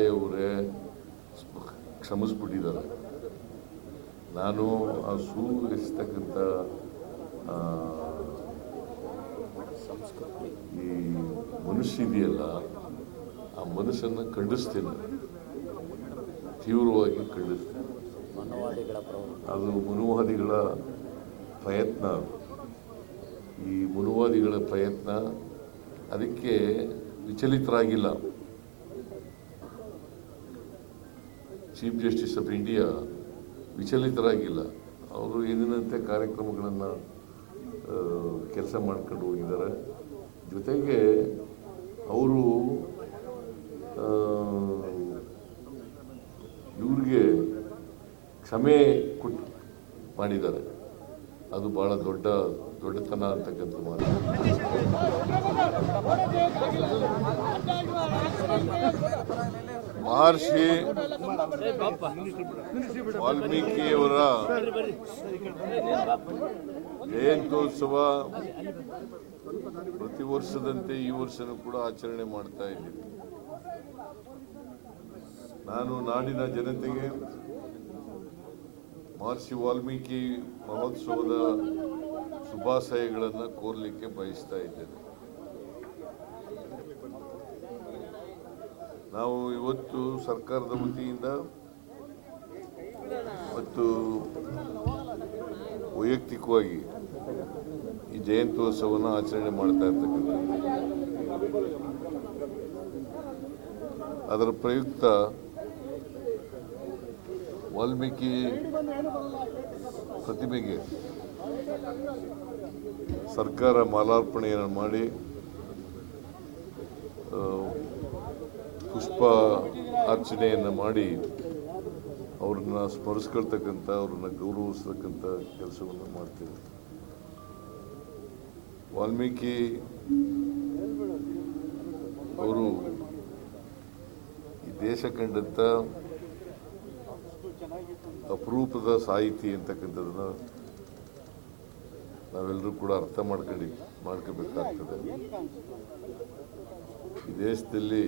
ತಾಯಿಯವರೇ ಕ್ಷಮಿಸ್ಬಿಟ್ಟಿದ್ದಾರೆ. ನಾನು ಆ ಎಸ್ತಕ್ಕಂಥ ಈ ಮನುಷ್ಯ ಇದೆಯಲ್ಲ, ಆ ಮನಸ್ಸನ್ನು ಖಂಡಿಸ್ತೇನೆ, ತೀವ್ರವಾಗಿ ಖಂಡಿಸ್ತೇನೆ. ಅದು ಮನುವಾದಿಗಳ ಪ್ರಯತ್ನ. ಈ ಮನುವಾದಿಗಳ ಪ್ರಯತ್ನ, ಅದಕ್ಕೆ ವಿಚಲಿತರಾಗಿಲ್ಲ. ಚೀಫ್ ಜಸ್ಟಿಸ್ ಆಫ್ ಇಂಡಿಯಾ ವಿಚಲಿತರಾಗಿಲ್ಲ. ಅವರು ಎಂದಿನಂತೆ ಕಾರ್ಯಕ್ರಮಗಳನ್ನು ಕೆಲಸ ಮಾಡ್ಕೊಂಡು ಹೋಗಿದ್ದಾರೆ. ಜೊತೆಗೆ ಅವರು ಇವ್ರಿಗೆ ಕ್ಷಮೆ ಕೊಟ್ಟು ಮಾಡಿದ್ದಾರೆ. ಅದು ಭಾಳ ದೊಡ್ಡತನ ಅಂತಕ್ಕಂಥ ಮಾತು. ಮಹರ್ಷಿ ವಾಲ್ಮೀಕಿಯವರ ಜಯಂತ್ಯೋತ್ಸವ ಪ್ರತಿ ವರ್ಷದಂತೆ ಈ ವರ್ಷನೂ ಕೂಡ ಆಚರಣೆ ಮಾಡ್ತಾ ಇದ್ದೀವಿ. ನಾನು ನಾಡಿನ ಜನತೆಗೆ ಮಹರ್ಷಿ ವಾಲ್ಮೀಕಿ ಮಹೋತ್ಸವದ ಶುಭಾಶಯಗಳನ್ನು ಕೋರಲಿಕ್ಕೆ ಬಯಸ್ತಾ ಇದ್ದೇನೆ. ನಾವು ಇವತ್ತು ಸರ್ಕಾರದ ವತಿಯಿಂದ ಮತ್ತು ವೈಯಕ್ತಿಕವಾಗಿ ಈ ಜಯಂತ್ಯೋತ್ಸವವನ್ನು ಆಚರಣೆ ಮಾಡ್ತಾ ಇರ್ತಕ್ಕಂಥದ್ದು. ಅದರ ಪ್ರಯುಕ್ತ ವಾಲ್ಮೀಕಿ ಪ್ರತಿಮೆಗೆ ಸರ್ಕಾರ ಮಾಲಾರ್ಪಣೆಯನ್ನು ಮಾಡಿ ಪುಷ್ಪ ಅರ್ಚನೆಯನ್ನು ಮಾಡಿ ಅವ್ರನ್ನ ಸ್ಮರಿಸ್ಕೊಳ್ತಕ್ಕಂಥ, ಅವ್ರನ್ನ ಗೌರವಿಸ್ತಕ್ಕಂಥ ಕೆಲಸವನ್ನು ಮಾಡ್ತೇವೆ. ವಾಲ್ಮೀಕಿ ಅವರು ಈ ದೇಶ ಕಂಡಂಥ ಅಪರೂಪದ ಸಾಹಿತಿ ಅಂತಕ್ಕಂಥದ್ದನ್ನು ನಾವೆಲ್ಲರೂ ಕೂಡ ಅರ್ಥ ಮಾಡ್ಕೋಬೇಕಾಗ್ತದೆ. ಈ ದೇಶದಲ್ಲಿ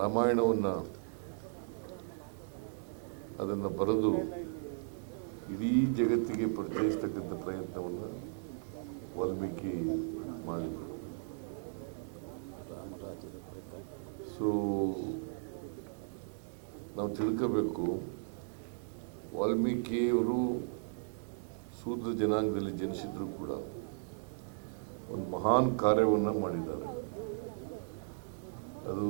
ರಾಮಾಯಣವನ್ನು ಅದನ್ನು ಬರೆದು ಇಡೀ ಜಗತ್ತಿಗೆ ಪರಿಚಯಿಸ್ತಕ್ಕಂಥ ಪ್ರಯತ್ನವನ್ನು ವಾಲ್ಮೀಕಿ ಮಾಡಿದರು. ಸೊ ನಾವು ತಿಳ್ಕೋಬೇಕು, ವಾಲ್ಮೀಕಿಯವರು ಶೂದ್ರ ಜನಾಂಗದಲ್ಲಿ ಜನಿಸಿದ್ರು ಕೂಡ ಒಂದು ಮಹಾನ್ ಕಾರ್ಯವನ್ನು ಮಾಡಿದ್ದಾರೆ. ಅದು